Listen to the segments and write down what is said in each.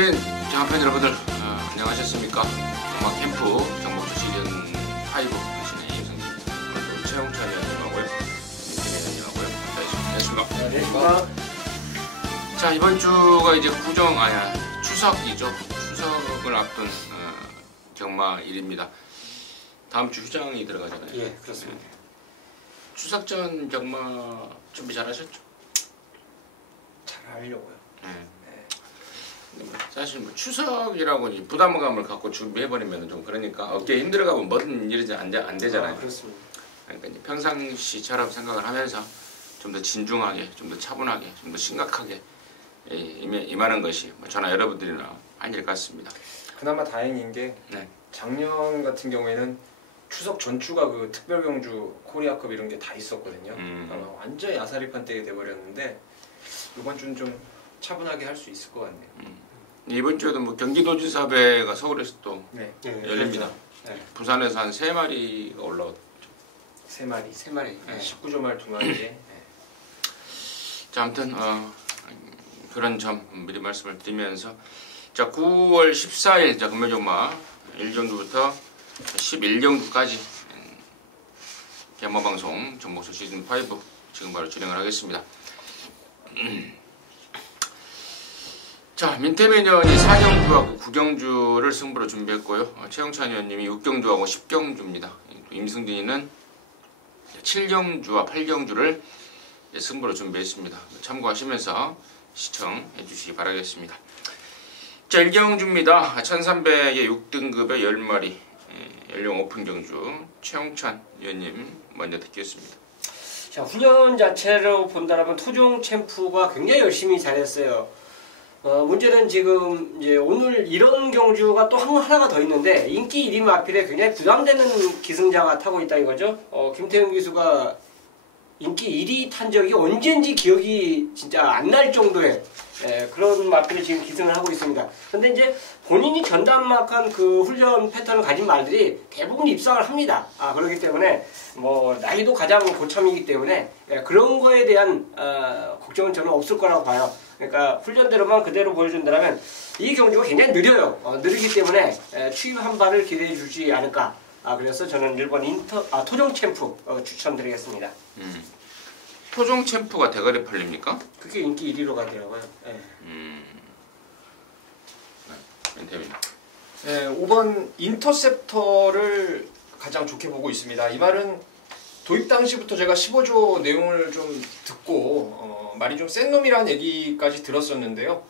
네, 장학팬 여러분들 안녕하셨습니까? 음악 캠프 정복주 시즌 5 대신에 임성기입니다. 오늘 최홍찬 위원님하고요, 김태민 위원님하고요. 안녕하십니까? 안녕하십니까? 자, 이번 주가 이제 추석이죠. 추석을 앞둔 경마일입니다. 다음 주 휴장이 들어가잖아요. 예, 그렇습니다. 추석 전 경마 준비 잘 하셨죠? 잘 하려고요. 사실 뭐 추석이라고 부담감을 갖고 준비해버리면 좀 그러니까 어깨에 힘들어가면 뭐든 일이지 안 되잖아요. 그렇습니다. 그러니까 이제 평상시처럼 생각을 하면서 좀 더 진중하게, 좀 더 차분하게, 좀 더 심각하게 임하는 것이 저나 여러분들이나 한 일 같습니다. 그나마 다행인 게 네. 작년 같은 경우에는 추석 전주가 그 특별경주 코리아컵 이런 게 다 있었거든요. 완전 야사리판 때게 돼버렸는데 이번 주는 좀 차분하게 할 수 있을 것 같네요. 이번 주에도 뭐 경기도지사배가 서울에서 또 열립니다. 네. 부산에서 한 3마리가 올라왔죠. 3마리. 3마리. 네. 19조 말 2마리에. 자, 아무튼 그런 점 미리 말씀을 드리면서 자, 9월 14일 자 금요정마 1경주부터 11경주까지 경마방송 정복수 시즌 5 지금 바로 진행을 하겠습니다. 자, 민태민 의원이 4경주하고 9경주를 승부로 준비했고요. 최영찬 의원님이 6경주하고 10경주입니다. 임승진이는 7경주와 8경주를 승부로 준비했습니다. 참고하시면서 시청해 주시기 바라겠습니다. 자, 1경주입니다. 1300의 6등급의 10마리 연령 오픈 경주 최영찬 의원님 먼저 듣겠습니다. 자, 훈련 자체로 본다면 토종 챔프가 굉장히 열심히 잘했어요. 문제는 지금 이제 오늘 이런 경주가 또 하나가 더 있는데 인기 1위 마필에 굉장히 부담되는 기승자가 타고 있다 이거죠. 김태형 기수가 인기 1위 탄 적이 언젠지 기억이 진짜 안 날 정도의 그런 마필에 지금 기승을 하고 있습니다. 근데 이제 본인이 전담막한 그 훈련 패턴을 가진 말들이 대부분 입상을 합니다. 그렇기 때문에 뭐 나이도 가장 고참이기 때문에 그런 거에 대한 걱정은 저는 없을 거라고 봐요. 그러니까 훈련대로만 그대로 보여준다면 이 경주가 굉장히 느려요. 느리기 때문에 추입 한 발을 기대해 주지 않을까. 그래서 저는 1번 토종 챔프 추천드리겠습니다. 토종 챔프가 대가리 팔립니까? 그게 인기 1위로 가더라고요. 네, 5번 인터셉터를 가장 좋게 보고 있습니다. 이 말은 도입 당시부터 제가 15조 내용을 좀 듣고 말이 좀 센 놈이라는 얘기까지 들었었는데요.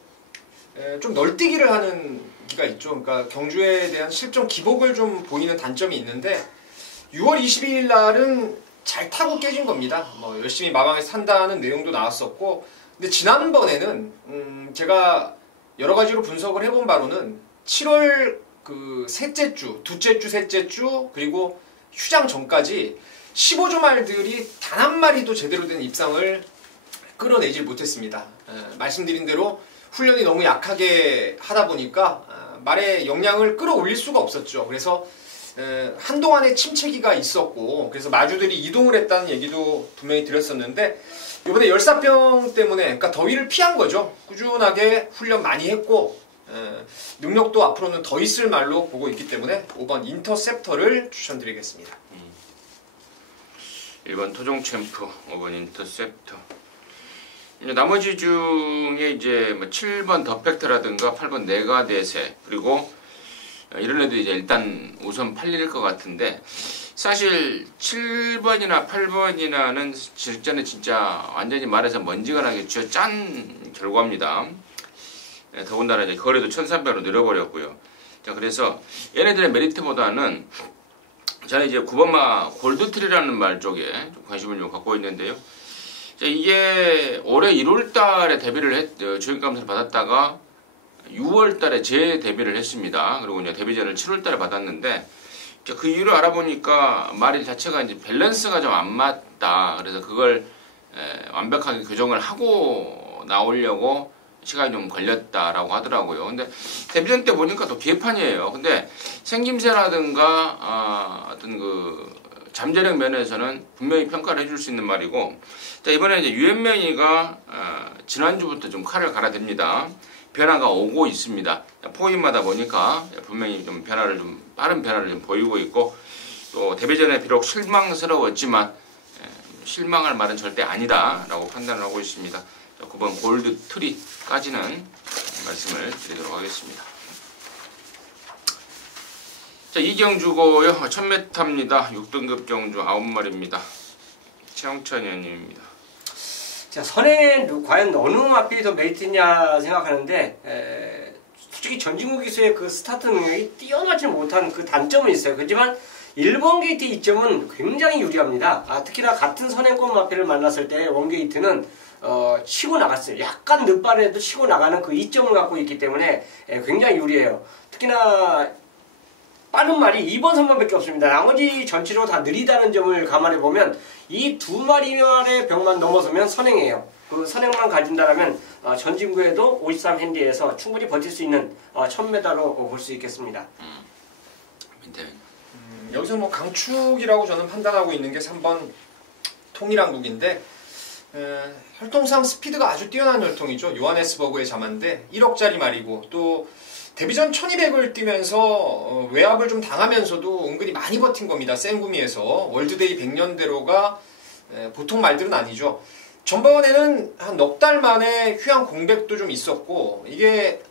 좀 널뛰기를 하는 기가 있죠. 그러니까 경주에 대한 실전 기복을 좀 보이는 단점이 있는데 6월 22일 날은 잘 타고 깨진 겁니다. 뭐 열심히 마방에서 탄다는 내용도 나왔었고, 근데 지난번에는 제가 여러 가지로 분석을 해본 바로는 7월 그 셋째 주, 둘째 주, 셋째 주 그리고 휴장 전까지 15조 말들이 단 한 마리도 제대로 된 입상을 끌어내질 못했습니다. 말씀드린 대로 훈련이 너무 약하게 하다 보니까 말의 역량을 끌어올릴 수가 없었죠. 그래서 한동안의 침체기가 있었고, 그래서 마주들이 이동을 했다는 얘기도 분명히 드렸었는데 이번에 열사병 때문에 그러니까 더위를 피한 거죠. 꾸준하게 훈련 많이 했고 능력도 앞으로는 더 있을 말로 보고 있기 때문에 5번 인터셉터를 추천드리겠습니다. 1번 토종 챔프, 5번 인터셉터. 이제 나머지 중에 이제 뭐 7번 더팩트라든가 8번 내가대세 그리고 이런 애들이 이제 일단 우선 팔릴 것 같은데, 사실 7번이나 8번이나는 직전에 진짜 완전히 말해서 먼지가 나게 쥐어짠 결과입니다. 더군다나 이제 거래도 1300으로 늘어버렸고요. 자, 그래서 얘네들의 메리트보다는 저는 이제 9번마 골드트리라는 말 쪽에 좀 관심을 좀 갖고 있는데요. 자, 이게 올해 1월 달에 데뷔를 주행감사를 받았다가 6월 달에 재데뷔를 했습니다. 그리고 이제 데뷔전을 7월 달에 받았는데, 그 이유를 알아보니까 말 자체가 이제 밸런스가 좀 안 맞다. 그래서 그걸 완벽하게 교정을 하고 나오려고 시간이 좀 걸렸다라고 하더라고요. 근데 데뷔전 때 보니까 또 개판이에요. 근데 생김새라든가 어떤 그 잠재력 면에서는 분명히 평가를 해줄 수 있는 말이고, 자, 이번에 이제 유현명이가 지난주부터 좀 칼을 갈아댑니다. 변화가 오고 있습니다. 포인마다 보니까 분명히 좀 빠른 변화를 좀 보이고 있고, 또 데뷔전에 비록 실망스러웠지만 실망할 말은 절대 아니다라고 판단을 하고 있습니다. 9번 골드 트리까지는 말씀을 드리도록 하겠습니다. 자, 이 경주고요. 1000m입니다. 6등급 경주 9마리입니다. 최영찬 의원님입니다. 자, 선행에 과연 어느 마필이 더 메리트냐 생각하는데, 솔직히 전진국 기수의 그 스타트 능력이 뛰어나지 못한 그 단점은 있어요. 그렇지만 1번 게이트 이점은 굉장히 유리합니다. 특히나 같은 선행권 마필을 만났을 때 원게이트는 치고 나갔어요. 약간 늦발에도 치고 나가는 그 이점을 갖고 있기 때문에 굉장히 유리해요. 특히나 빠른 말이 2번, 3번밖에 없습니다. 나머지 전체적으로 다 느리다는 점을 감안해 보면 이 두 마리만의 벽만 넘어서면 선행이에요. 그 선행만 가진다면 전진구에도 53핸디에서 충분히 버틸 수 있는 1000m로 볼 수 있겠습니다. 여기서 뭐 강축이라고 저는 판단하고 있는 게 3번 통일한국인데, 혈통상 스피드가 아주 뛰어난 혈통이죠. 요하네스버그의 자만데 1억짜리 말이고, 또 데뷔전 1200을 뛰면서 외압을 좀 당하면서도 은근히 많이 버틴 겁니다. 센구미에서. 월드데이 100년대로가 보통 말들은 아니죠. 전번에는 한 넉 달 만에 휴양 공백도 좀 있었고, 이게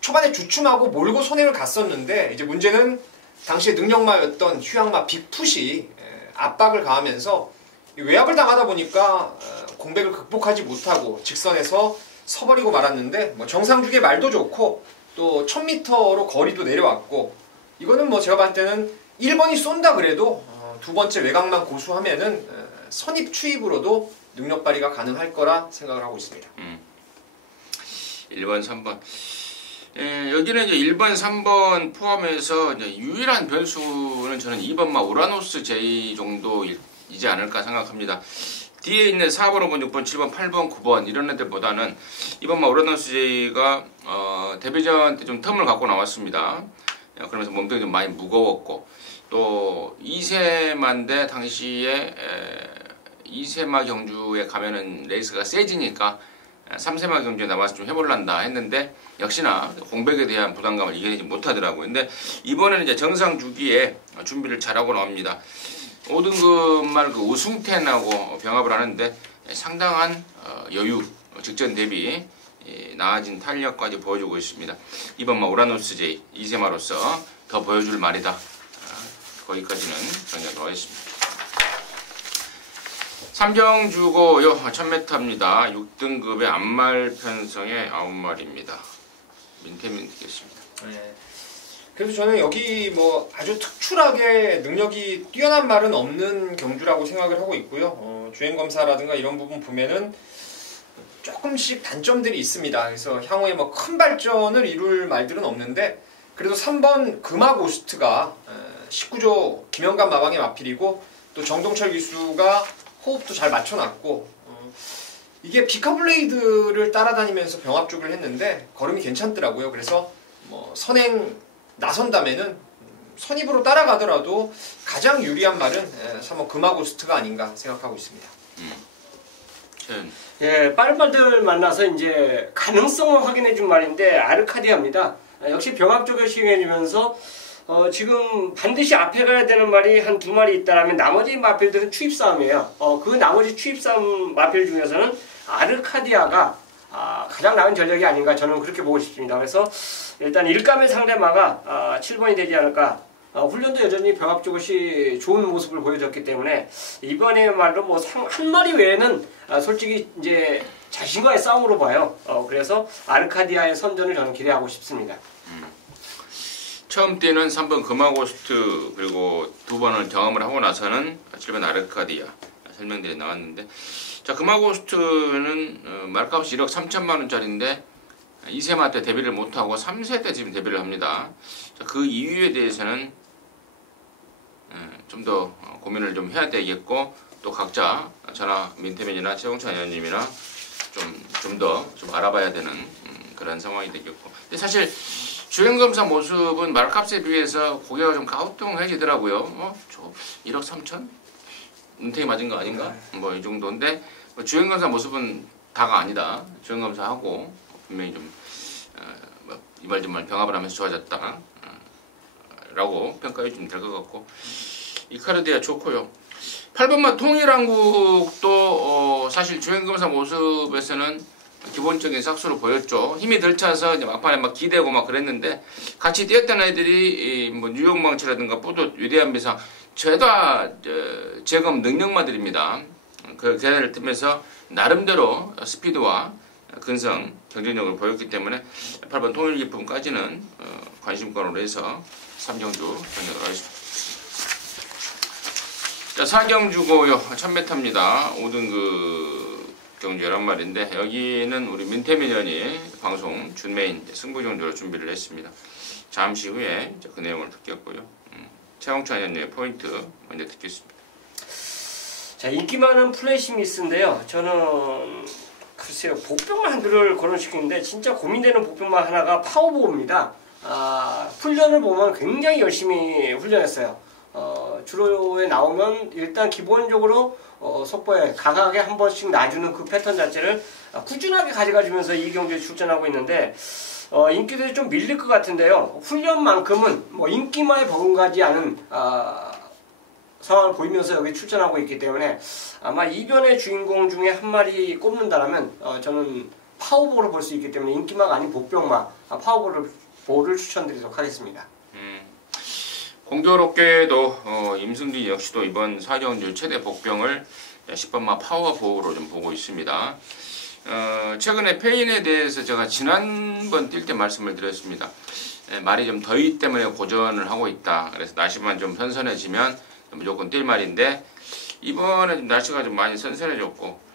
초반에 주춤하고 몰고 선행을 갔었는데, 이제 문제는 당시에 능력마였던 휴양마 빅풋이 압박을 가하면서 외압을 당하다 보니까 공백을 극복하지 못하고 직선에서 서버리고 말았는데, 뭐 정상주기의 말도 좋고 또 1000m로 거리도 내려왔고, 이거는 뭐 제가 봤을 때는 1번이 쏜다 그래도 두 번째 외곽만 고수하면은 선입 추입으로도 능력 발휘가 가능할 거라 생각을 하고 있습니다. 1번, 3번. 여기는 이제 1번, 3번 포함해서 이제 유일한 변수는 저는 2번마 우라노스 J 정도이지 않을까 생각합니다. 뒤에 있는 4번, 5번, 6번, 7번, 8번, 9번 이런 애들보다는 2번마 우라노스 J가 데뷔전 때 좀 텀을 갖고 나왔습니다. 그러면서 몸통이 좀 많이 무거웠고, 또 2세마인데 당시에 2세마 경주에 가면은 레이스가 세지니까 3세마 경주에 나와서 좀 해볼란다 했는데, 역시나 공백에 대한 부담감을 이겨내지 못하더라고요. 근데 이번에는 이제 정상 주기에 준비를 잘하고 나옵니다. 5등급만 그 우승텐하고 병합을 하는데 상당한 여유, 직전 대비 나아진 탄력까지 보여주고 있습니다. 이번마 우라노스 J 2세마로서 더 보여줄 말이다. 거기까지는 정리하도록 하겠습니다. 삼경주고요. 1000m입니다. 6등급의 안말 편성의 9마리입니다. 민태민 듣겠습니다. 네. 그래서 저는 여기 뭐 아주 특출하게 능력이 뛰어난 말은 없는 경주라고 생각을 하고 있고요. 주행검사라든가 이런 부분 보면은 조금씩 단점들이 있습니다. 그래서 향후에 뭐 큰 발전을 이룰 말들은 없는데, 그래도 3번 금화고스트가 19조 김영감 마방의 마필이고, 또 정동철 기수가 호흡도 잘 맞춰놨고, 이게 비카블레이드를 따라다니면서 병합죽을 했는데 걸음이 괜찮더라고요. 그래서 뭐 선행 나선다면은 선입으로 따라가더라도 가장 유리한 말은 3번 금화고스트가 아닌가 생각하고 있습니다. 예, 빠른 말들 만나서 이제 가능성을 확인해 준 말인데 아르카디아입니다. 역시 병합 쪽을 시행해주면서 지금 반드시 앞에 가야 되는 말이 한 두 마리 있다라면 나머지 마필들은 추입 싸움이에요. 그 나머지 추입 싸움 마필 중에서는 아르카디아가 가장 나은 전력이 아닌가 저는 그렇게 보고 싶습니다. 그래서 일단 일감의 상대마가 7번이 되지 않을까. 훈련도 여전히 병합 쪽이 좋은 모습을 보여줬기 때문에 이번에 말로 뭐 한 마리 외에는 솔직히 이제 자신과의 싸움으로 봐요. 그래서 아르카디아의 선전을 저는 기대하고 싶습니다. 처음 뛰는 3번 금화고스트, 그리고 두 번을 경험을 하고 나서는 7번 아르카디아 설명들이 나왔는데, 자, 금화고스트는 말값이 1억 3천만 원짜리인데 2세마 때 데뷔를 못하고 3세 때 지금 데뷔를 합니다. 자, 그 이유에 대해서는 좀 더 고민을 좀 해야 되겠고, 또 각자 저나 민태민이나 최홍찬 의원님이나 좀 더 알아봐야 되는 그런 상황이 되겠고, 근데 사실 주행검사 모습은 말값에 비해서 고개가 좀 가우뚱해지더라고요. 저 1억 3천? 눈탱이 맞은 거 아닌가? 뭐 이 정도인데 주행검사 모습은 다가 아니다. 주행검사하고 분명히 좀 이말저말 병합을 하면서 좋아졌다 라고 평가해 주면 될 것 같고 이카르디아 좋고요. 8번마 통일한국도 사실 주행검사 모습에서는 기본적인 삭수를 보였죠. 힘이 덜 차서 이제 막판에 막 기대고 막 그랬는데 같이 뛰었던 애들이 뭐 뉴욕망치라든가 뿌듯 위대한 비상 죄다 제검 능력마들입니다. 그 걔네를 뜨면서 나름대로 스피드와 근성, 경쟁력을 보였기 때문에 8번 통일기쁨까지는 관심권으로 해서 3경주 정리하도록 하겠습니다. 자, 4경주고요. 1000m입니다. 5등급 경주 11마리인데 여기는 우리 민태민 의원이 방송 준메인 승부경주로 준비를 했습니다. 잠시 후에 그 내용을 듣겠고요. 최홍찬 의원님의 포인트 먼저 듣겠습니다. 자, 인기 많은 플래시미스인데요. 저는 글쎄요, 복병만 한두를 거론시키는데 진짜 고민되는 복병만 하나가 파워보호입니다. 훈련을 보면 굉장히 열심히 훈련했어요. 주로에 나오면 일단 기본적으로 속보에 강하게 한 번씩 놔주는 그 패턴 자체를 꾸준하게 가져가주면서 이 경기에 출전하고 있는데 인기들이 좀 밀릴 것 같은데요. 훈련만큼은 뭐 인기만에 버금가지 않은 상황을 보이면서 여기 출전하고 있기 때문에 아마 이변의 주인공 중에 한 마리 꼽는다라면 저는 파워볼을 볼 수 있기 때문에 인기마가 아닌 복병마 파워볼을 추천드리도록 하겠습니다. 공교롭게도 임승기 역시도 이번 4경주 최대 복병을 10번마 파워보호로 좀 보고 있습니다. 최근에 페인에 대해서 제가 지난번 뛸 때 말씀을 드렸습니다. 말이 좀 더위 때문에 고전을 하고 있다. 그래서 날씨만 좀 선선해지면 무조건 뛸 말인데 이번에 날씨가 좀 많이 선선해졌고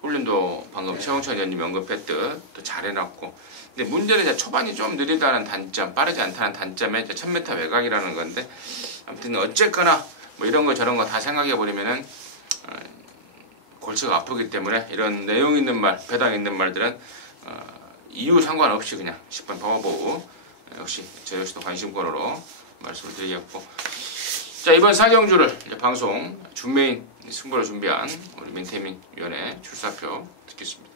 훈련도 방금 최홍찬 의원님이 언급했듯 또 잘해놨고 근데 문제는 이제 초반이 좀 느리다는 단점, 빠르지 않다는 단점에 1000m 외곽이라는 건데 아무튼 어쨌거나 뭐 이런 거 저런 거 다 생각해버리면은 골치가 아프기 때문에 이런 내용 있는 말, 배당 있는 말들은 이유 상관없이 그냥 10번 파워보호 역시 저 역시도 관심권으로 말씀을 드리겠고 자 이번 4경주를 이제 방송 준메인 승부를 준비한 우리 민태민 위원의 출사표 듣겠습니다.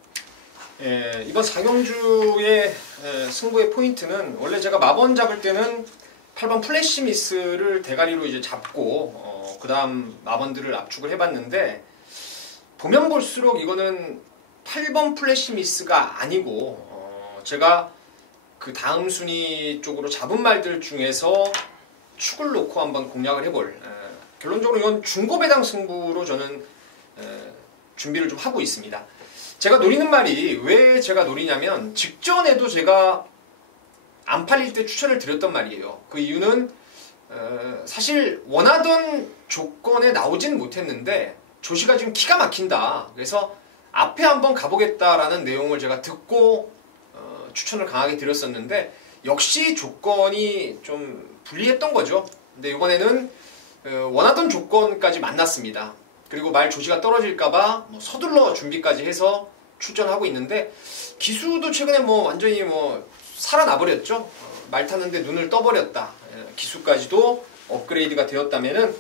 이번 4경주의 승부의 포인트는 원래 제가 마번 잡을 때는 8번 플래시미스를 대가리로 이제 잡고 그 다음 마번들을 압축을 해봤는데 보면 볼수록 이거는 8번 플래시미스가 아니고 제가 그 다음 순위 쪽으로 잡은 말들 중에서 축을 놓고 한번 공략을 해볼 결론적으로 이건 중고배당 승부로 저는 준비를 좀 하고 있습니다. 제가 노리는 말이 왜 제가 노리냐면 직전에도 제가 안 팔릴 때 추천을 드렸던 말이에요. 그 이유는 사실 원하던 조건에 나오진 못했는데 조시가 지금 기가 막힌다. 그래서 앞에 한번 가보겠다라는 내용을 제가 듣고 추천을 강하게 드렸었는데 역시 조건이 좀 불리했던 거죠. 근데 이번에는 원하던 조건까지 만났습니다. 그리고 말 조시가 떨어질까봐 뭐 서둘러 준비까지 해서 출전하고 있는데 기수도 최근에 뭐 완전히 뭐 살아나버렸죠. 말 탔는데 눈을 떠버렸다. 기수까지도 업그레이드가 되었다면은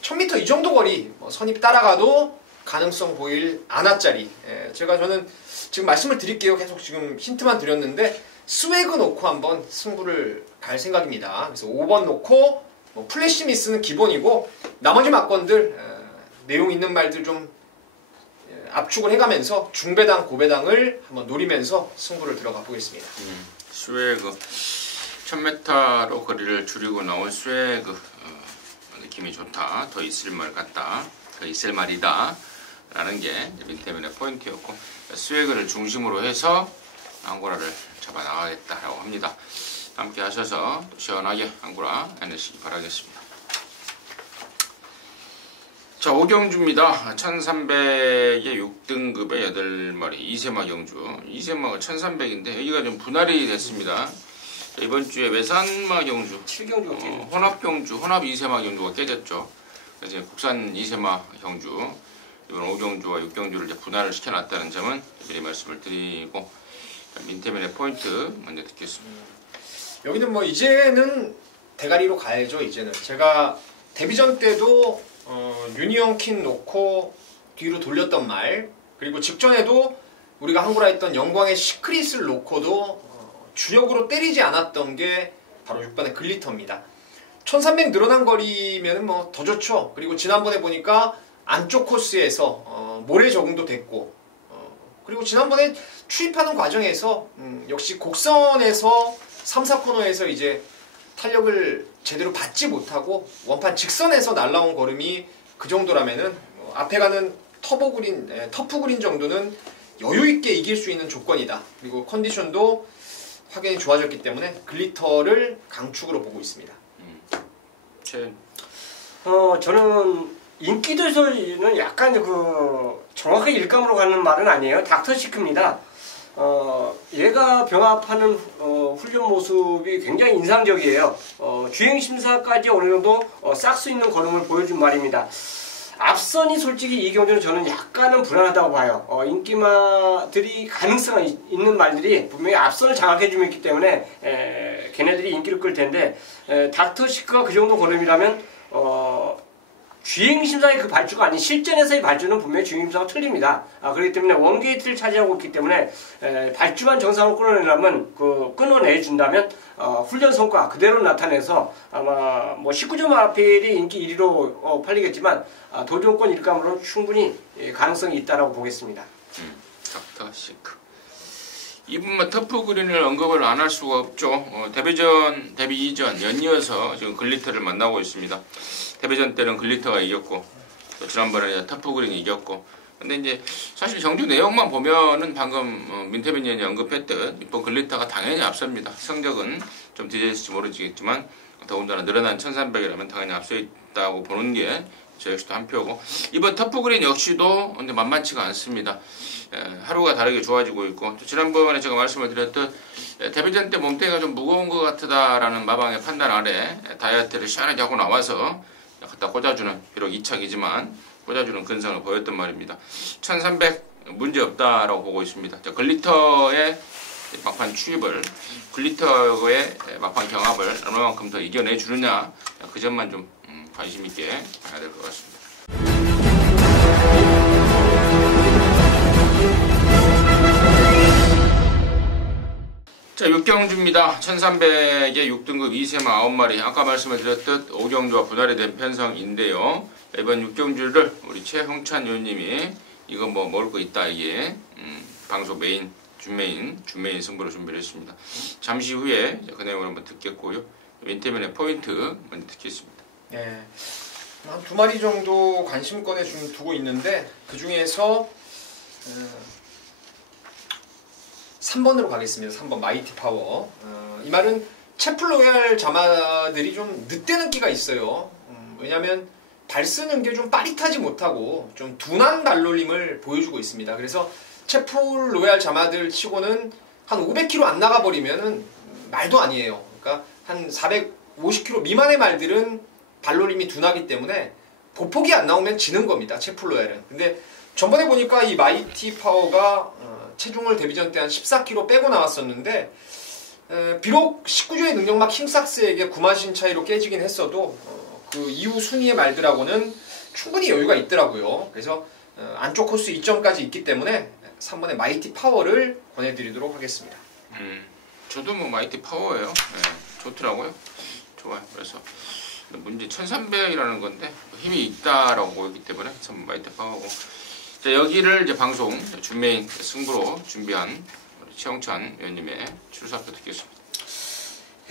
1000m 이 정도 거리 선입 따라가도 가능성 보일 안하짜리. 저는 지금 말씀을 드릴게요. 계속 지금 힌트만 드렸는데 스웨그 놓고 한번 승부를 갈 생각입니다. 그래서 5번 놓고 뭐 플래시 미스는 기본이고 나머지 막건들 내용 있는 말들 좀 압축을 해가면서 중배당 고배당을 한번 노리면서 승부를 들어가 보겠습니다. 스웨그 1000m로 거리를 줄이고 나온 스웨그 느낌이 좋다. 더 있을 말 같다. 더 있을 말이다. 라는 게 민태민의 포인트였고 스웨그를 중심으로 해서 앙고라를 잡아 나가겠다라고 합니다. 함께 하셔서 시원하게 앙고라 해내시기 바라겠습니다. 자, 5경주입니다. 1300에 6등급의 8마리 이세마 경주. 이세마가 1300인데 여기가 좀 분할이 됐습니다. 자, 이번 주에 외산마 경주 7경주 혼합 경주, 혼합 이세마 경주가 깨졌죠. 그래서 국산 이세마 경주 이번 5경주와 6경주를 이제 분할을 시켜놨다는 점은 미리 말씀을 드리고 민태민의 포인트 먼저 듣겠습니다. 여기는 뭐 이제는 대가리로 가야죠. 이제는 제가 데뷔전 때도 유니온 킨 놓고 뒤로 돌렸던 말, 그리고 직전에도 우리가 한구라 했던 영광의 시크릿을 놓고도 주력으로 때리지 않았던 게 바로 6번의 글리터입니다. 1300 늘어난 거리면 뭐 더 좋죠. 그리고 지난번에 보니까 안쪽 코스에서 모래 적응도 됐고, 그리고 지난번에 추입하는 과정에서 역시 곡선에서 3, 4코너에서 이제 탄력을 제대로 받지 못하고 원판 직선에서 날라온 걸음이 그 정도라면은 앞에 가는 터프 그린 정도는 여유 있게 이길 수 있는 조건이다. 그리고 컨디션도 확연히 좋아졌기 때문에 글리터를 강축으로 보고 있습니다. 저는 인기도에서는 약간 정확하게 일감으로 가는 말은 아니에요. 닥터시크입니다. 얘가 병합하는 훈련 모습이 굉장히 인상적이에요. 주행 심사까지 어느 정도 싹 수 있는 걸음을 보여준 말입니다. 앞선이 솔직히 이 경주는 저는 약간은 불안하다고 봐요. 인기마들이 가능성이 있는 말들이 분명히 앞선을 장악해주고 있기 때문에 걔네들이 인기를 끌 텐데, 닥터시크가 그 정도 걸음이라면 주행심사의 그 발주가 아닌 실전에서의 발주는 분명히 주행심사가 틀립니다. 그렇기 때문에 원게이트를 차지하고 있기 때문에 발주만 정상으로 끊어내려면 끊어내준다면 훈련 성과 그대로 나타내서 아마 뭐 19점 마필이 인기 1위로 팔리겠지만 도전권 일감으로 충분히 가능성이 있다라고 보겠습니다. 닥터시크. 이분만 터프 그린을 언급을 안 할 수가 없죠. 데뷔 이전 연이어서 지금 글리터를 만나고 있습니다. 데뷔전 때는 글리터가 이겼고, 또 지난번에 터프 그린이 이겼고. 근데 이제 사실 정주 내용만 보면은 방금 민태빈 의원이 언급했듯 이번 글리터가 당연히 앞섭니다. 성적은 좀 뒤졌을지 모르겠지만 더군다나 늘어난 1300이라면 당연히 앞서 있다고 보는 게 저 역시도 한 표고, 이번 터프 그린 역시도 근데 만만치가 않습니다. 하루가 다르게 좋아지고 있고, 또 지난번에 제가 말씀을 드렸듯 데뷔전 때 몸뚱이가 좀 무거운 것 같다라는 마방의 판단 아래 다이어트를 시원하게 하고 나와서 갖다 꽂아주는, 비록 2착이지만 꽂아주는 근성을 보였단 말입니다. 1300 문제없다라고 보고 있습니다. 글리터의 막판 추입을, 글리터의 막판 경합을 얼마만큼 더 이겨내 주느냐, 그 점만 좀 관심 있게 봐야 될 것 같습니다. 자, 6경주입니다. 1300에 6등급 2세마 9마리. 아까 말씀을 드렸듯 5경주와 분할이 된 편성인데요. 이번 6경주를 우리 최형찬 의원님이 이거 뭐 먹을 거 있다, 이게 방송 메인, 준메인 승부로 준비를 했습니다. 잠시 후에 그 내용을 한번 듣겠고요. 민태민의 포인트 먼저 듣겠습니다. 네, 한 2마리 정도 관심권에 좀 두고 있는데, 그 중에서 3번으로 가겠습니다. 3번 마이티 파워. 이 말은 채플로얄 자마들이 좀 늦대는 끼가 있어요. 왜냐하면 발 쓰는 게 좀 빠릿하지 못하고 좀 둔한 발놀림을 보여주고 있습니다. 그래서 채플로얄 자마들 치고는 한 500km 안 나가버리면은 말도 아니에요. 그러니까 한 450km 미만의 말들은 발놀림이 둔하기 때문에 보폭이 안 나오면 지는 겁니다. 채플로얄은. 근데 전번에 보니까 이 마이티 파워가 체중을 데뷔전 때 한 14kg 빼고 나왔었는데, 비록 19조의 능력막 킹삭스에게 9마신 차이로 깨지긴 했어도 그 이후 순위의 말들하고는 충분히 여유가 있더라고요. 그래서 안쪽 코스 2점까지 있기 때문에 3번의 마이티 파워를 권해드리도록 하겠습니다. 저도 뭐 마이티 파워예요. 네, 좋더라고요. 좋아요. 그래서 문제 1300이라는 건데 힘이 있다라고 보이기 때문에 마이티 파워고. 자, 여기를 이제 방송 준메인 승부로 준비한 우리 최영찬 의원님의 출사표 듣겠습니다.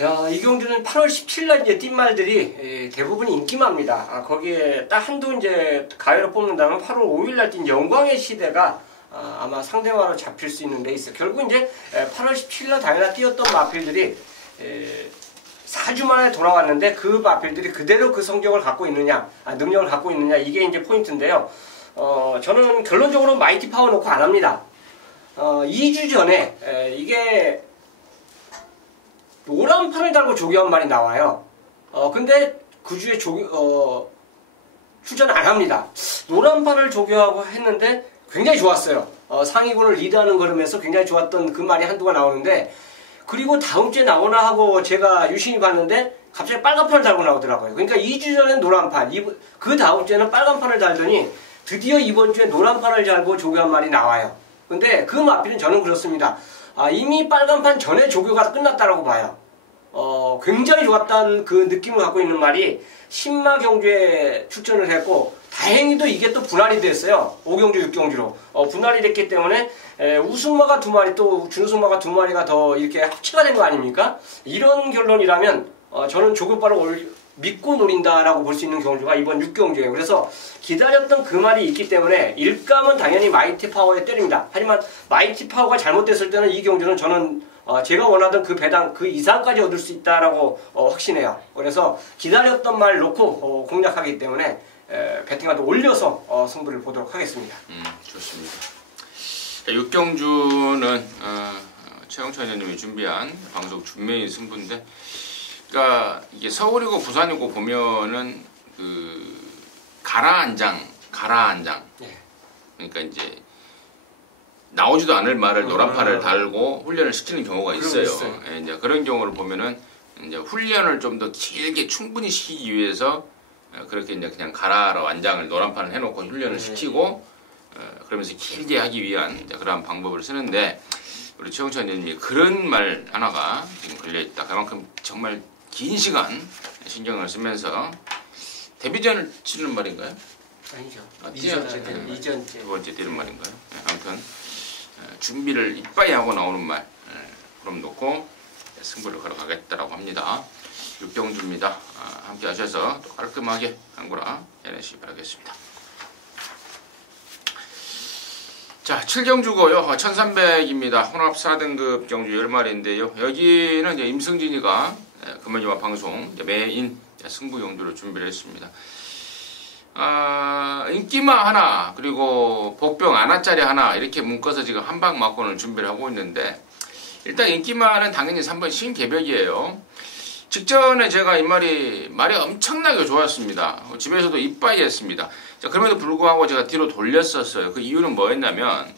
야, 이 경주는 8월 17일 이제 뛴 말들이 대부분 인기마입니다. 거기에 딱 한두 이제 가위로 뽑는다면 8월 5일날 뛴 영광의 시대가 아마 상대화로 잡힐 수 있는 레이스. 결국 이제 8월 17일날 당연히 뛰었던 마필들이 4주 만에 돌아왔는데 그 마필들이 그대로 그 성적을 갖고 있느냐, 능력을 갖고 있느냐, 이게 이제 포인트인데요. 저는 결론적으로 마이티 파워 놓고 안 합니다. 2주 전에 이게 노란 판을 달고 조교한 말이 나와요. 근데 그 주에 출전 안 합니다. 노란 판을 조교하고 했는데 굉장히 좋았어요. 상위권을 리드하는 걸음에서 굉장히 좋았던 그 말이 한두가 나오는데, 그리고 다음 주에 나오나 하고 제가 유심히 봤는데 갑자기 빨간 판을 달고 나오더라고요. 그러니까 2주 전엔 노란 판, 그 다음 주에는 빨간 판을 달더니 드디어 이번 주에 노란 판을 달고 조교 한 마리 나와요. 근데 그 마필은 저는 그렇습니다. 이미 빨간 판 전에 조교가 끝났다라고 봐요. 굉장히 좋았다는 그 느낌을 갖고 있는 말이 신마 경주에 출전을 했고 다행히도 이게 또 분할이 됐어요. 5경주, 6경주로 분할이 됐기 때문에 우승마가 2마리 또 준우승마가 2마리가 더 이렇게 합체가 된 거 아닙니까? 이런 결론이라면 저는 조교빠를 믿고 노린다라고 볼 수 있는 경주가 이번 6경주예요. 그래서 기다렸던 그 말이 있기 때문에 일감은 당연히 마이티 파워에 때립니다. 하지만 마이티 파워가 잘못됐을 때는 이 경주는 저는 제가 원하던 그 배당 그 이상까지 얻을 수 있다라고 확신해요. 그래서 기다렸던 말 놓고 공략하기 때문에 배팅가도 올려서 승부를 보도록 하겠습니다. 좋습니다. 6경주는 최영찬 의원님이 준비한 방송 준메인 승부인데, 그러니까 이게 서울이고 부산이고 보면은 그 가라앉장. 네. 그러니까 이제 나오지도 않을 말을 노란판을 달고 훈련을 시키는 경우가 있어요. 예, 이제 그런 경우를 보면은 이제 훈련을 좀 더 길게 충분히 시키기 위해서 그렇게 이제 그냥 가라로 완장을 노란판을 해놓고 훈련을 시키고 그러면서 길게 하기 위한 이제 그러한 방법을 쓰는데, 우리 최영찬 의원님이 그런 말 하나가 지금 걸려 있다. 그만큼 정말 긴 시간 신경을 쓰면서 데뷔전을 치르는 말인가요? 아니죠. 이전째. 두 번째 뛰는 말인가요? 네, 아무튼 준비를 이빠이 하고 나오는 말, 그럼 놓고 승부를 걸어가겠다라고 합니다. 6경주입니다. 함께 하셔서 또 깔끔하게 한구라 해내시기 바라겠습니다. 자, 7경주고요. 1300입니다. 혼합 4등급 경주 10마리인데요. 여기는 이제 임승진이가 금요일와 방송 이제 메인 승부 경주로 준비를 했습니다. 인기마 하나, 그리고 복병 아나짜리 하나, 이렇게 묶어서 지금 한방 막고는 준비를 하고 있는데, 일단 인기마는 당연히 3번 신개벽이에요. 직전에 제가 이 말이 엄청나게 좋았습니다. 집에서도 이빠이 했습니다. 자, 그럼에도 불구하고 제가 뒤로 돌렸었어요. 그 이유는 뭐였냐면,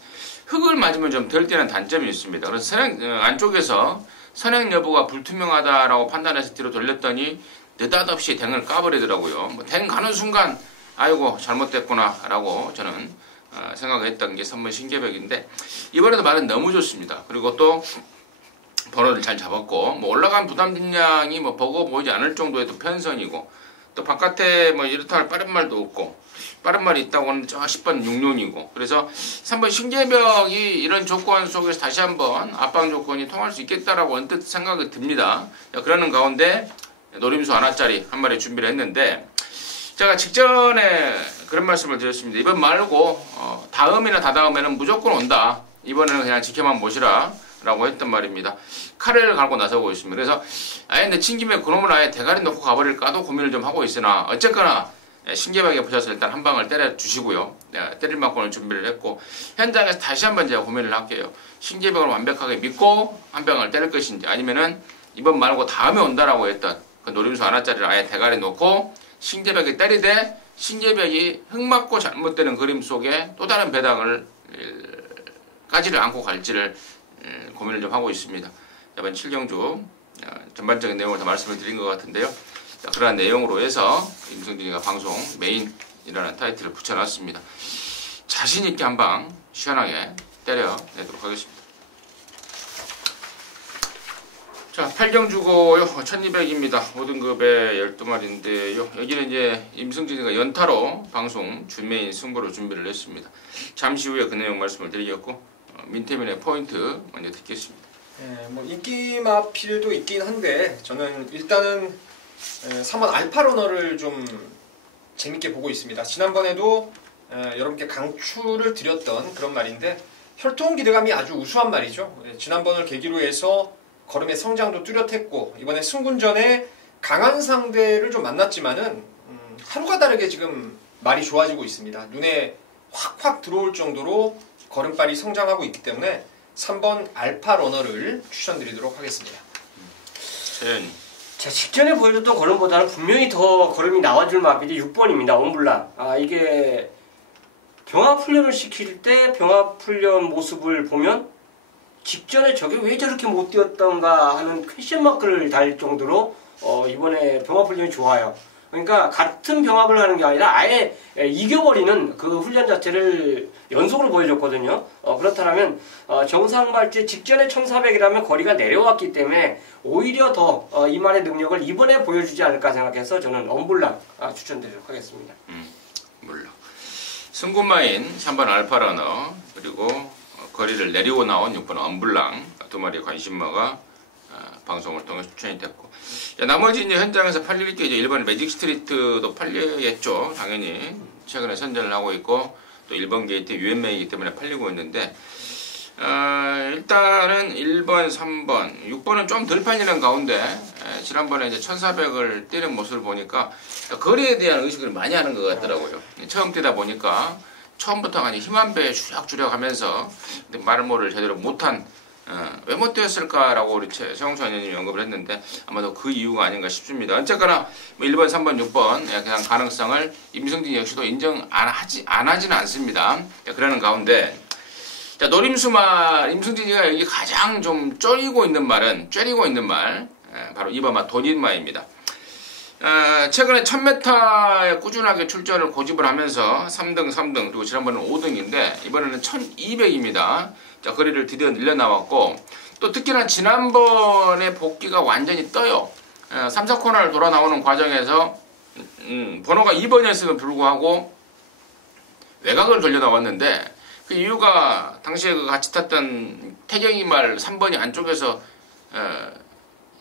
흙을 맞으면 좀 덜 뛰는 단점이 있습니다. 그래서 선행, 안쪽에서 선행 여부가 불투명하다라고 판단해서 뒤로 돌렸더니, 느닷없이 댕을 까버리더라고요. 댕 가는 순간, 아이고 잘못됐구나 라고 저는 생각했던 게 3번 신개벽인데, 이번에도 말은 너무 좋습니다. 그리고 또 번호를 잘 잡았고, 뭐 올라간 부담 진량이 뭐 버거 보이지 않을 정도의 또 편선이고, 또 바깥에 뭐 이렇다 할 빠른 말도 없고, 빠른 말이 있다고 하는데 저 10번 6룡이고, 그래서 3번 신개벽이 이런 조건 속에서 다시 한번 압박 조건이 통할 수 있겠다라고 언뜻 생각이 듭니다. 그러는 가운데 노림수 하나짜리 한 마리 준비를 했는데, 제가 직전에 그런 말씀을 드렸습니다. 이번 말고 다음이나 다다음에는 무조건 온다. 이번에는 그냥 지켜만 보시라 라고 했던 말입니다. 카레를 갈고 나서고 있습니다. 그래서 아예 내친 김에 그놈을 아예 대가리 놓고 가버릴까도 고민을 좀 하고 있으나, 어쨌거나 신개벽에 보셔서 일단 한 방을 때려 주시고요. 때릴 만큼은 준비를 했고, 현장에서 다시 한번 제가 고민을 할게요. 신개벽을 완벽하게 믿고 한 방을 때릴 것인지, 아니면은 이번 말고 다음에 온다라고 했던 그 노림수 하나짜리를 아예 대가리 놓고 신개벽이 때리되 신개벽이 흙 맞고 잘못되는 그림 속에 또 다른 배당을 까지를 않고 갈지를 고민을 좀 하고 있습니다. 이번 7경주 전반적인 내용을 다 말씀을 드린 것 같은데요. 자, 그러한 내용으로 해서 임승진이가 방송 메인이라는 타이틀을 붙여놨습니다. 자신있게 한 방 시원하게 때려내도록 하겠습니다. 자, 8경주고요. 1200입니다. 5등급에 12마리인데요. 여기는 이제 임승진이가 연타로 방송 준메인 승부로 준비를 했습니다. 잠시 후에 그 내용 말씀을 드리겠고, 민태민의 포인트 먼저 듣겠습니다. 뭐 인기 마필도 있긴 한데, 저는 일단은 3번 알파러너를 좀 재밌게 보고 있습니다. 지난번에도 여러분께 강추를 드렸던 그런 말인데, 혈통 기대감이 아주 우수한 말이죠. 지난번을 계기로 해서 걸음의 성장도 뚜렷했고, 이번에 승군전에 강한 상대를 좀 만났지만은 하루가 다르게 지금 말이 좋아지고 있습니다. 눈에 확확 들어올 정도로 걸음발이 성장하고 있기 때문에 3번 알파 러너를 추천드리도록 하겠습니다. 자, 직전에 보여줬던 걸음보다는 분명히 더 걸음이 나와줄 마필이 6번입니다. 온블랑. 이게 병합훈련을 시킬 때 병합훈련 모습을 보면 직전에 저게 왜 저렇게 못 뛰었던가 하는 퀘션 마크를 달 정도로 이번에 병합 훈련이 좋아요. 그러니까 같은 병합을 하는 게 아니라 아예 이겨버리는 그 훈련 자체를 연속으로 보여줬거든요. 그렇다면 정상 발주 직전에 1400이라면 거리가 내려왔기 때문에 오히려 더 이만의 능력을 이번에 보여주지 않을까 생각해서 저는 엄블랑 추천드리도록 하겠습니다. 물론 승군마인 3번 알파러너 그리고 거리를 내리고 나온 6번 엄블랑 두 마리의 관심마가 방송을 통해 추천이 됐고, 나머지 이제 현장에서 팔릴 게 이제 일본 매직 스트리트도 팔리겠죠. 당연히 최근에 선전을 하고 있고 또 1번 게이트 UMA이기 때문에 팔리고 있는데, 일단은 1번, 3번, 6번은 좀 덜 팔리는 가운데 지난번에 이제 1400을 때린 모습을 보니까 거리에 대한 의식을 많이 하는 것 같더라고요. 처음 뛰다 보니까 처음부터 그냥 힘 한 배 주력주력 하면서 말모를 제대로 못한 왜 못 뛰었을까라고 우리 최홍수 의원님이 언급을 했는데 아마도 그 이유가 아닌가 싶습니다. 어쨌거나 1번, 3번, 6번 그냥 가능성을 임승진 역시도 인정 안 하지는 않습니다. 그러는 가운데 자, 노림수말 임승진이가 여기 가장 좀 쫄이고 있는 말 바로 2번 돈인마입니다. 최근에 1000m에 꾸준하게 출전을 고집을 하면서 3등, 그리고 지난번에는 5등인데 이번에는 1200입니다. 자, 거리를 드디어 늘려나왔고 또 특히나 지난번에 복귀가 완전히 떠요. 3, 4코너를 돌아 나오는 과정에서 번호가 2번이었음에도 불구하고 외곽을 돌려 나왔는데 그 이유가 당시에 그 같이 탔던 태경이말 3번이 안쪽에서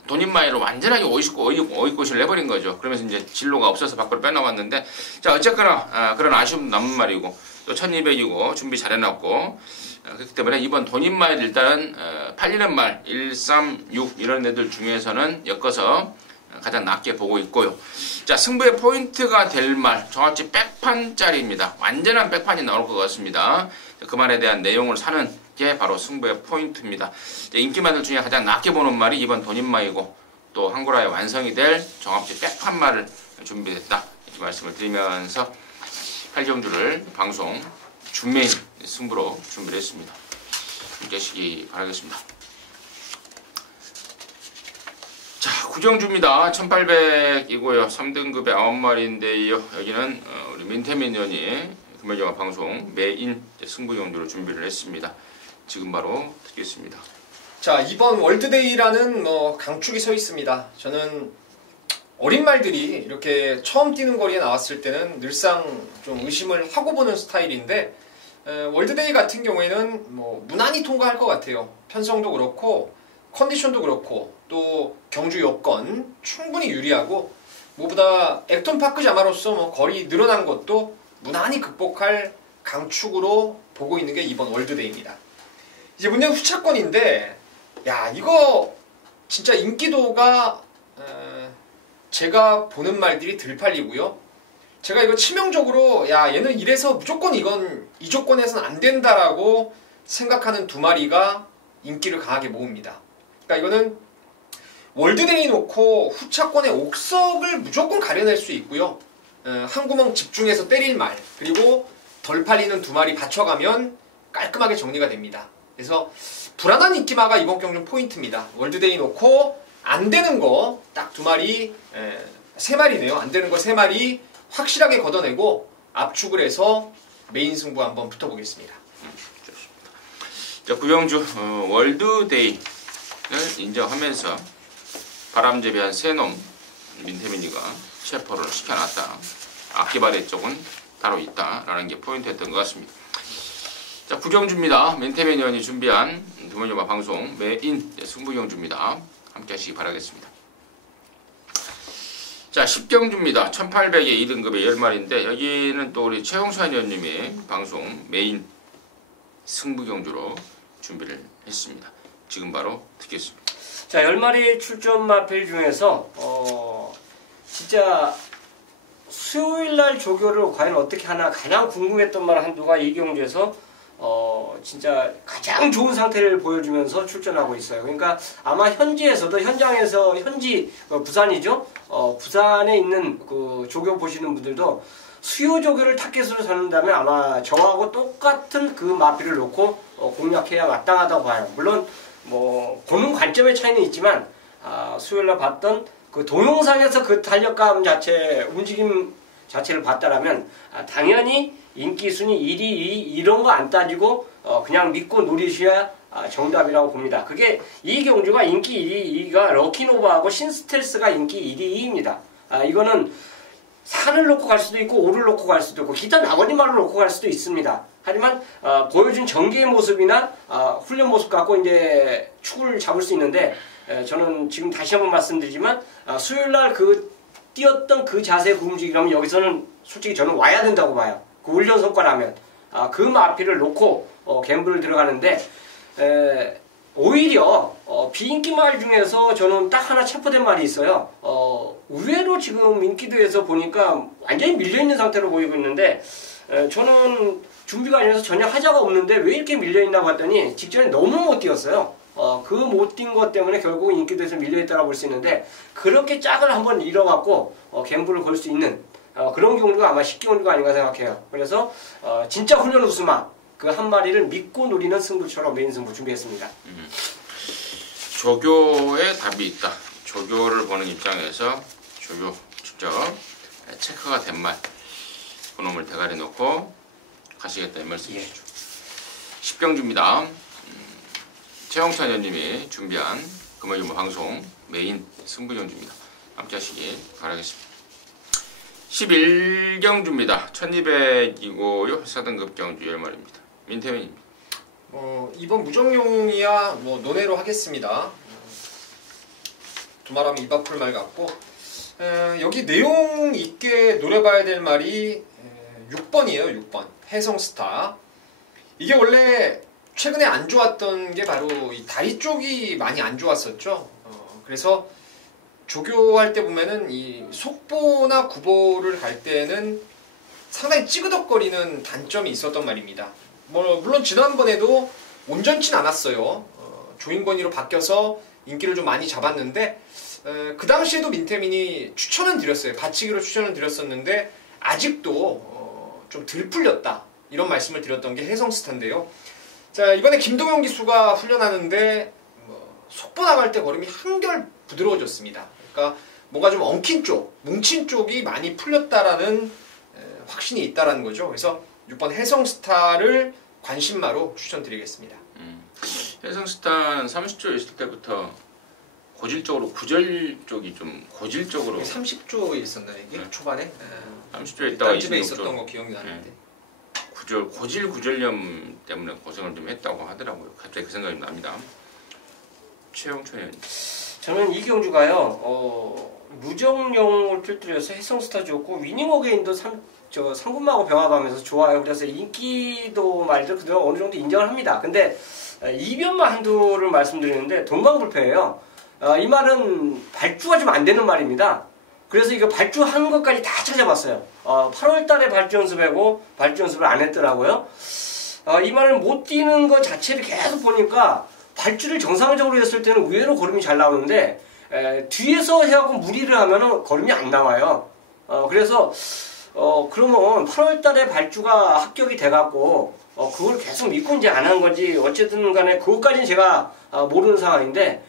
돈인마이로 완전하게 어이꽃을 내버린 거죠. 그러면서 이제 진로가 없어서 밖으로 빼나왔는데, 자, 어쨌거나, 그런 아쉬움도 남은 말이고, 또 1200이고, 준비 잘 해놨고, 그렇기 때문에 이번 돈인마이를 일단은, 팔리는 말, 1, 3, 6, 이런 애들 중에서는 엮어서 가장 낮게 보고 있고요. 자, 승부의 포인트가 될 말, 정확히 백판짜리입니다. 완전한 백판이 나올 것 같습니다. 그 말에 대한 내용을 사는 게 바로 승부의 포인트입니다. 인기말들 중에 가장 낮게 보는 말이 이번 돈인마이고 또 한구라에 완성이 될 정합지 백판말을 준비했다 이 말씀을 드리면서 8경주를 방송 준메인 승부로 준비를 했습니다. 함께 하시기 바라겠습니다. 자, 9경주입니다. 1800이고요. 3등급의 9마리인데요. 여기는 우리 민태민 의원이 금요일영화 방송 메인 승부경주로 준비를 했습니다. 지금 바로 듣겠습니다. 자, 이번 월드데이라는 강축이 서 있습니다. 저는 어린 말들이 이렇게 처음 뛰는 거리에 나왔을 때는 늘상 좀 의심을 하고 보는 스타일인데 월드데이 같은 경우에는 무난히 통과할 것 같아요. 편성도 그렇고 컨디션도 그렇고 또 경주 여건 충분히 유리하고 무엇보다 액톤파크 자마로서 거리 늘어난 것도 무난히 극복할 강축으로 보고 있는 게 이번 월드데이입니다. 이제 문제는 후차권인데, 야, 이거 진짜 인기도가 제가 보는 말들이 덜 팔리고요. 제가 이거 치명적으로 야, 얘는 이래서 무조건 이건 이 조건에서는 안 된다라고 생각하는 두 마리가 인기를 강하게 모읍니다. 그러니까 이거는 월드데이 놓고 후차권의 옥석을 무조건 가려낼 수 있고요. 한 구멍 집중해서 때릴 말, 그리고 덜 팔리는 두 마리 받쳐가면 깔끔하게 정리가 됩니다. 그래서 불안한 인기마가 이번 경주 포인트입니다. 월드데이 놓고 안 되는 거 딱 두 마리, 세 마리네요. 안 되는 거 세 마리 확실하게 걷어내고 압축을 해서 메인 승부 한번 붙어보겠습니다. 자, 9경주 월드데이를 인정하면서 바람재배한 새놈 민태민이가 체포를 시켜놨다. 악기바대 쪽은 따로 있다라는 게 포인트였던 것 같습니다. 자, 9경주입니다. 민태민 의원이 준비한 두문여마 방송 메인 승부경주입니다. 함께 하시기 바라겠습니다. 자, 10경주입니다. 1800의 2등급의 10마리인데 여기는 또 우리 최홍수 의원님이 방송 메인 승부경주로 준비를 했습니다. 지금 바로 듣겠습니다. 자, 10마리 출전 마필 중에서 진짜 수요일날 조교를 과연 어떻게 하나 가장 궁금했던 말 한두가 이 경주에서 진짜 가장 좋은 상태를 보여주면서 출전하고 있어요. 그러니까 아마 현지에서도 현장에서 부산이죠. 부산에 있는 그 조교 보시는 분들도 수요 조교를 타겟으로 잡는다면 아마 저하고 똑같은 그 마필을 놓고 공략해야 마땅하다고 봐요. 물론 뭐 보는 관점의 차이는 있지만 수요일 날 봤던 그 동영상에서 그 탄력감 자체 움직임 자체를 봤다라면 당연히 인기 순위 1위, 2위 이런 거 안 따지고 그냥 믿고 누리셔야 정답이라고 봅니다. 그게 이 경주가 인기 1위, 2위가 럭키노바하고 신스텔스가 인기 1위, 2위입니다. 이거는 산을 놓고 갈 수도 있고 오를 놓고 갈 수도 있고 기타 나머지 말을 놓고 갈 수도 있습니다. 하지만 보여준 전개의 모습이나 훈련 모습 갖고 이제 축을 잡을 수 있는데 저는 지금 다시 한번 말씀드리지만 수요일날 그 뛰었던 그 자세 그 움직이라면 여기서는 솔직히 저는 와야 된다고 봐요. 그 훈련 성과라면 그 마피를 놓고 갬블을 들어가는데 오히려 비인기 말 중에서 저는 딱 하나 체포된 말이 있어요. 의외로 지금 인기도에서 보니까 완전히 밀려있는 상태로 보이고 있는데 저는 준비 과정에서 전혀 하자가 없는데 왜 이렇게 밀려있나 봤더니 직전에 너무 못 뛰었어요. 그 못 뛴 것 때문에 결국 인기도에서 밀려있다고 볼 수 있는데 그렇게 짝을 한번 잃어갖고 갬블을 걸 수 있는 그런 경우가 아마 10경주가 아닌가 생각해요. 그래서 진짜 훈련 우스마 그 한 마리를 믿고 노리는 승부처럼 메인 승부 준비했습니다. 조교에 답이 있다. 조교를 보는 입장에서 조교 직접 체크가 된 말 그놈을 대가리 놓고 가시겠다 이 말씀이시죠. 10경주입니다. 최홍찬 의원님이 준비한 금요일 방송 메인 승부전주입니다. 함께 하시길 바라겠습니다. 11경주입니다. 1200이고요. 4등급 경주 10마리입니다. 민태현입니다. 이번 무정용이야 뭐 논외로 하겠습니다. 두말하면 입 아플 말 같고 여기 내용 있게 노려봐야 될 말이 6번이에요. 6번 해성스타. 이게 원래 최근에 안 좋았던 게 바로 이 다리 쪽이 많이 안 좋았었죠. 그래서 조교할 때 보면은 이 속보나 구보를 갈 때는 상당히 찌그덕거리는 단점이 있었던 말입니다. 물론 지난번에도 온전치는 않았어요. 조인권위로 바뀌어서 인기를 좀 많이 잡았는데 그 당시에도 민태민이 추천은 드렸어요. 받치기로 추천을 드렸었는데 아직도 좀 덜 풀렸다 이런 말씀을 드렸던 게 해성스타인데요. 자, 이번에 김동영 기수가 훈련하는데 속보 나갈 때 걸음이 한결 부드러워졌습니다. 그러니까 뭔가 좀 엉킨 쪽, 뭉친 쪽이 많이 풀렸다라는 확신이 있다라는 거죠. 그래서 6번 해성스타를 관심마로 추천드리겠습니다. 해성스타는 30조 있을 때부터 고질적으로 구절 쪽이 좀 고질적으로 30조에 있었나 이게 초반에? 30조에 있다가 집에 있었던 거 기억이 나는데 고질 구절염 때문에 고생을 좀 했다고 하더라고요. 갑자기 그 생각이 납니다. 최용천 의원님. 저는 이 경주가요. 무정용을 필두로 해서 해성스타 좋고 위닝 어게인도 상군마하고 병합하면서 좋아요. 그래서 인기도 말들 그대로 어느 정도 인정을 합니다. 근데 이변만 한두를 말씀드리는데 동방불패예요. 이 말은 발주가 좀 안 되는 말입니다. 그래서 이거 발주한 것까지 다 찾아봤어요. 8월 달에 발주 연습하고 발주 연습을 안 했더라고요. 이 말을 못 뛰는 것 자체를 계속 보니까 발주를 정상적으로 했을 때는 의외로 걸음이 잘 나오는데 뒤에서 해갖고 무리를 하면은 걸음이 안 나와요. 그래서 그러면 8월 달에 발주가 합격이 돼갖고 그걸 계속 믿고 이제 안 한 건지 어쨌든 간에 그것까지는 제가 모르는 상황인데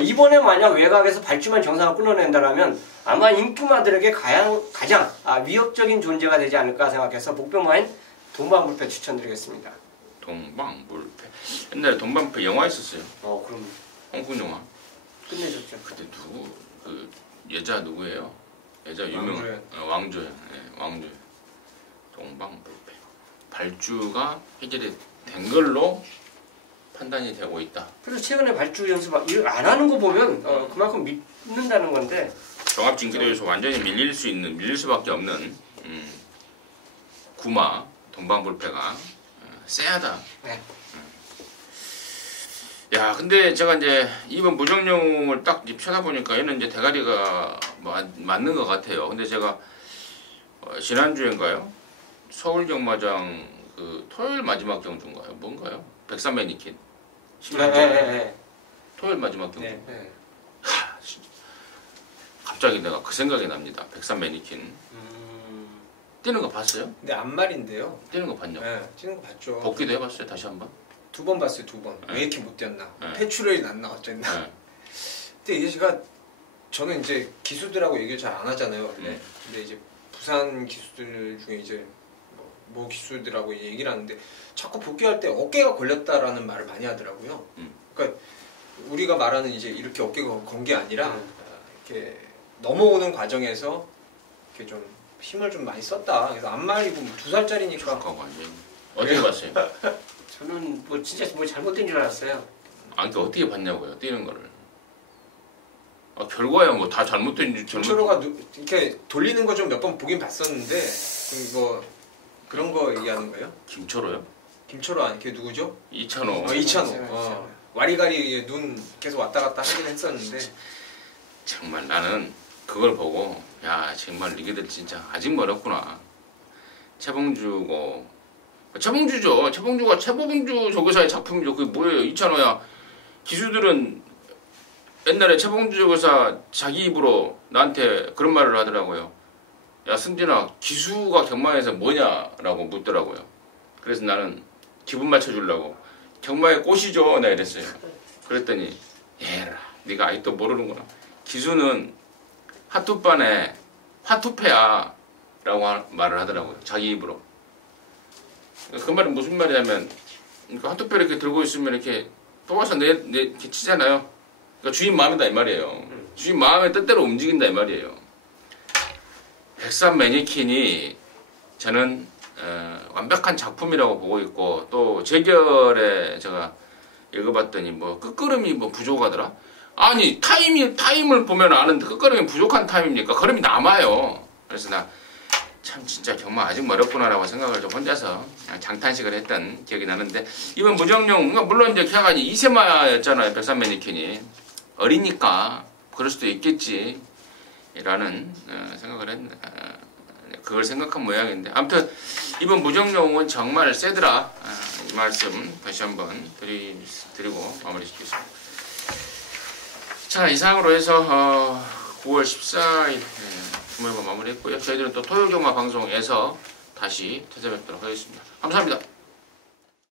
이번에 만약 외곽에서 발주만 정상을 끊어낸다면 아마 인기마들에게 가장 위협적인 존재가 되지 않을까 생각해서 복병마인 동방불패 추천드리겠습니다. 동방불패. 옛날에 동방불패 영화 있었어요. 그럼 홍콩 영화. 끝내줬죠. 그때 누구 그 여자 누구예요? 여자 유명 왕조연. 네, 왕조연. 동방불패. 발주가 해결이 된 걸로 판단이 되고 있다. 그래서 최근에 발주 연습 안 하는 거 보면 그만큼 믿는다는 건데. 종합진기도에서 완전히 밀릴 수밖에 없는 구마 동방불패가 쎄하다. 네. 야, 근데 제가 이제 이번 무정용을 딱 쳐다보니까 얘는 이제 대가리가 맞는 것 같아요. 근데 제가 지난주인가요? 서울 경마장 그 토요일 마지막 경주인가요? 뭔가요? 백산 매니킨. 네. 토요일 마지막 경주. 네. 갑자기 내가 그 생각이 납니다. 백산 매니킨. 뛰는 거 봤어요? 근데 앞말인데요. 뛰는 거 봤냐? 네, 뛰는 거 봤죠. 복귀도 해봤어요? 다시 한번? 두 번 봤어요, 2번. 네. 왜 이렇게 못 뛰었나? 네. 패출혈이 났나 어쨌나? 네. 근데 이게 저는 이제 기수들하고 얘기를 잘 안 하잖아요, 원래. 근데 이제 부산 기수들 중에 이제 뭐 기수들하고 얘기를 하는데 자꾸 복귀할 때 어깨가 걸렸다라는 말을 많이 하더라고요. 그러니까 우리가 말하는 이제 이렇게 어깨가 건 게 아니라 이렇게 넘어오는 과정에서 이렇게 좀 힘을 좀 많이 썼다. 그래서 안말이고 2살짜리니까. 잠깐만. 어떻게 봤어요? 저는 뭐 진짜 뭐 잘못된 줄 알았어요. 아, 그러니까 어떻게 봤냐고요, 뛰는 거를. 아, 결과야 뭐 다 잘못된 줄. 김철호가 이렇게 돌리는 거 좀 몇 번 보긴 봤었는데 뭐 그런 거 얘기하는 거예요? 김철호요? 김철호 아니 걔 누구죠? 이찬호. 이찬호. 와리가리 눈 계속 왔다 갔다 하긴 했었는데 정말 나는 그걸 보고 야 정말 리그들 진짜 아직 멀었구나. 최봉주고 최봉주죠. 최봉주가 최봉주 조교사의 작품이죠. 그게 뭐예요? 이찬호야. 기수들은 옛날에 최봉주 조교사 자기 입으로 나한테 그런 말을 하더라고요. 야 승진아 기수가 경마에서 뭐냐라고 묻더라고요. 그래서 나는 기분 맞춰주려고 경마의 꽃이죠 내가 이랬어요. 그랬더니 얘라 네가 아직도 모르는구나. 기수는 핫투반에 핫투패야 라고 말을 하더라고요. 자기 입으로. 그 말은 무슨 말이냐면 그러니까 핫투패를 이렇게 들고 있으면 이렇게 뽑아서 이렇게 치잖아요. 그러니까 주인 마음이다 이 말이에요. 주인 마음의 뜻대로 움직인다 이 말이에요. 백산 매니킨이 저는 완벽한 작품이라고 보고 있고 또 재결에 제가 읽어봤더니 뭐 끝걸음이 뭐 부족하더라. 아니 타임을 보면 아는데 끝걸음이 부족한 타임입니까? 걸음이 남아요. 그래서 나 참 진짜 경마 아직 멀었구나라고 생각을 좀 혼자서 장탄식을 했던 기억이 나는데 이번 무정용 물론 이제 걔가 2세마였잖아요. 백산 매니킨이 어리니까 그럴 수도 있겠지 라는 생각을 했네. 그걸 생각한 모양인데 아무튼 이번 무정용은 정말 세더라. 이 말씀 다시 한번 드리고 마무리 짓겠습니다. 자 이상으로 해서 9월 14일 금요일만 마무리했고요. 저희들은 또 토요일 경마 방송에서 다시 찾아뵙도록 하겠습니다. 감사합니다.